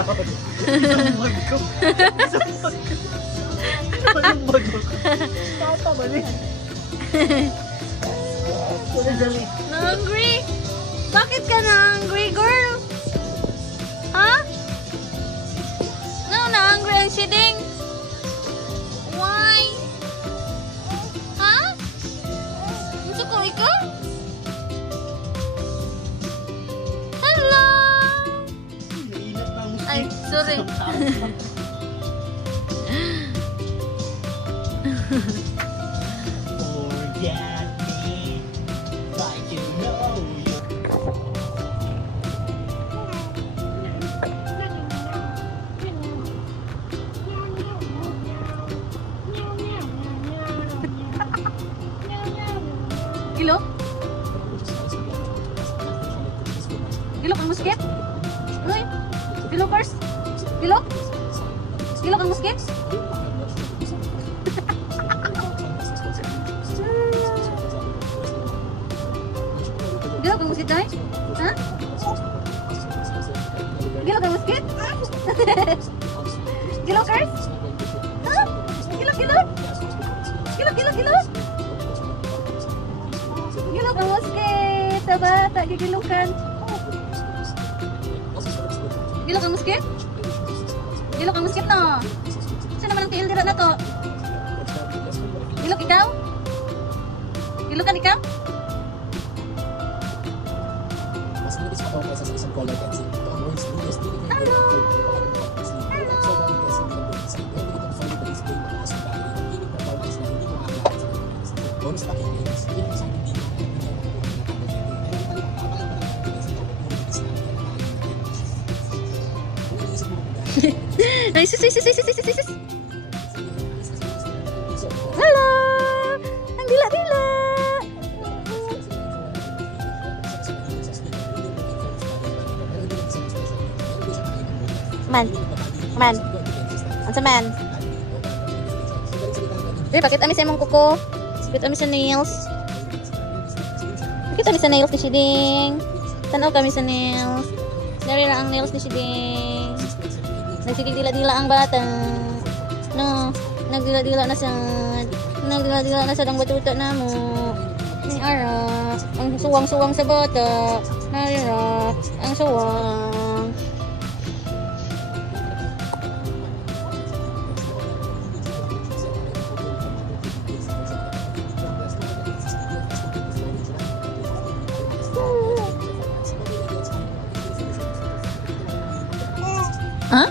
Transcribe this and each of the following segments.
Isang bago. Anong bago? Tata ba niya? Na-hungry? Bakit ka na-hungry, girl? Ha? No, na-hungry ang siding? Why? Ha? Gusto ko ikaw? Hello! Ay, sorry. Forget me, try to know you. Gilo? Gilo kang musket? Uy! Gilo first? Gilo? Gilo kang musket? Gilo kang musket tayo? Ha? Gilo kang musket? Gilo first? Ha? Gilo, gilo? Gilo, gilo, gilo? Gilo kang musket! Sa bata, gigilukan. Gilo kang musket? Gilo kang musket no? Saan naman ang tiil dira na to? Gilok ikaw? Gilukan ikaw? Ay, sis. Halo! Ang dila-dila! Man. Ano sa man? Bakit amis emang kuko? Bakit amis sa nails? Bakit amis sa nails ni Siding? Tanaw kami sa nails. Dari na ang nails ni Siding. Nagsigil-dila-dila ang bata. No, nagdila-dila na siya. Nagdila-dila na siya ang batuta na mo. Ni Ara, ang suwang-suwang sa bata. Narira, ang suwang. Huh?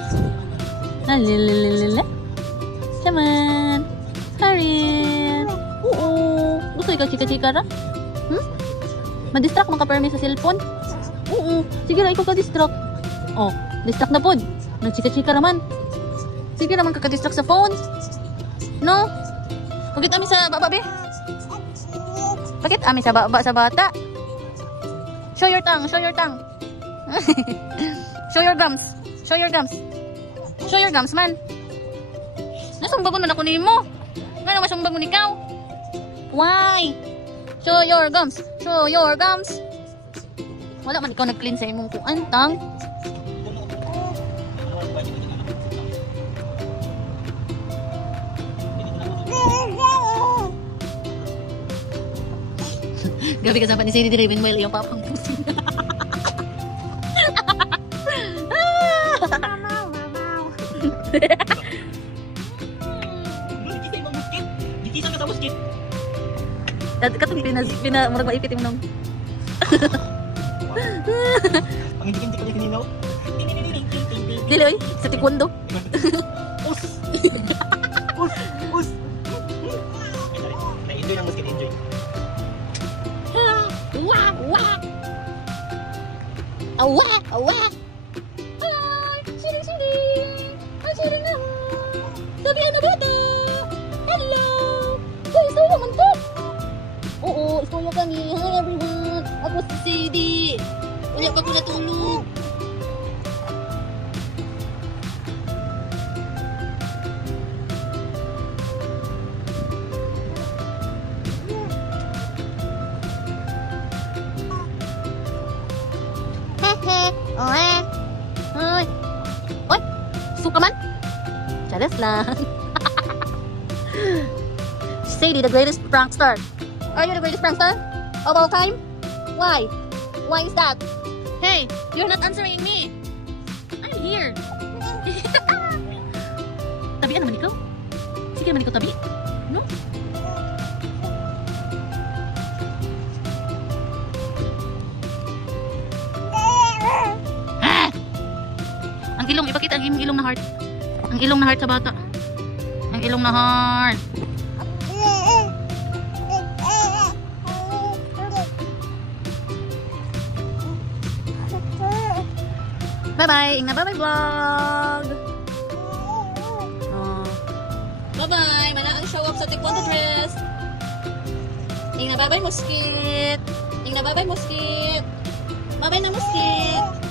Lililililila. Come on. Harin. Oo. Gusto ikaw chika-chika ra? Ma-distract man ka permi sa cellphone? Oo. Sige ra, ikaw ka-distract. Oh, distract na pod. Nag-chika-chika raman. Sige raman ka-distract sa phone. No? Bakit ami sa baba, be? Bakit ami sa baba sa bata? Show your tongue. Show your tongue. Show your gums. Show your gums. Show your gums, man. Nasumbagon man ako nimo. Nga naman sumbagon ikaw. Why? Show your gums. Show your gums. Wala man ikaw nag-clean sa imong kuantang. Gabi ka sapat ni Siri Driven Well yung papang pusin. Gikisan ka sa muskit. Katong murag maipit yung nung. Ang hindi ko kininaw. Dili oy, sa taekwondo. Us. Na-enjoy ng muskit, enjoy. Awa. Ay, siring. Ay, siring na. Sabi na bata. Hello. Guys, tayo naman to. Oo, istorya kami. Hi everyone. Ako si Sadie. Wala pa ko natulog. Oe. Hoy. lang. Sadie, the greatest prankster. Are you the greatest prankster of all time? Why? Why is that? Hey, you're not answering me. I'm here. Tabian naman ikaw. Sige naman ikaw tabi. No? Ah! Ang ilong, ipakita ang ilong na heart. Ang ilong na heart sa bata. Ang ilong na heart. Bye-bye! Ingna bye-bye vlog! Oh. Bye-bye! Mana ang show up sa taekwondo dress! Ingna bye-bye muskit! Ingna bye-bye muskit! Bye-bye na muskit!